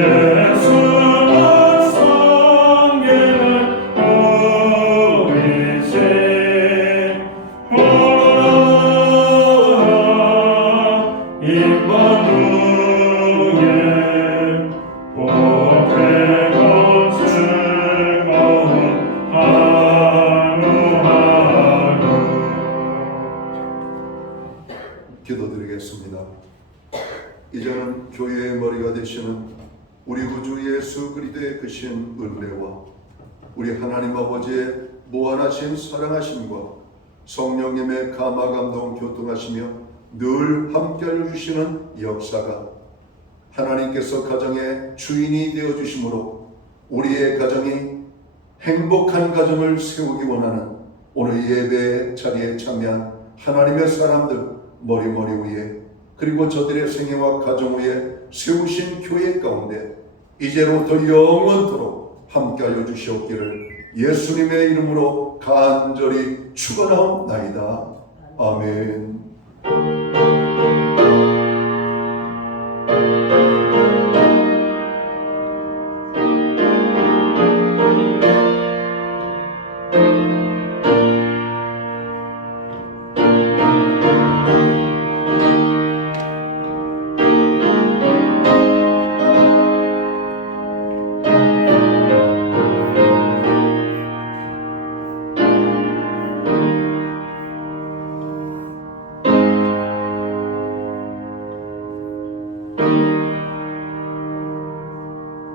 예수만 섬기는 우리 집 임마누엘 복되고 즐거운 하루하루. 기도드리겠습니다. 이제는 교회의 머리가 되시는 우리 구주 예수 그리스도의 크신 은혜와 우리 하나님 아버지의 무한하신 사랑하심과 성령님의 감화 감동 교통하시며 늘 함께하여 주시는 역사가 하나님께서 가정의 주인이 되어 주심으로 우리의 가정이 행복한 가정을 세우기 원하는 오늘 예배 자리에 참여한 하나님의 사람들 머리 위에 그리고 저들의 생애와 가정 위에 세우신 교회 가운데 이제로부터 영원토록 함께하여 주시옵기를 예수님의 이름으로 간절히 축원하옵나이다. 아멘.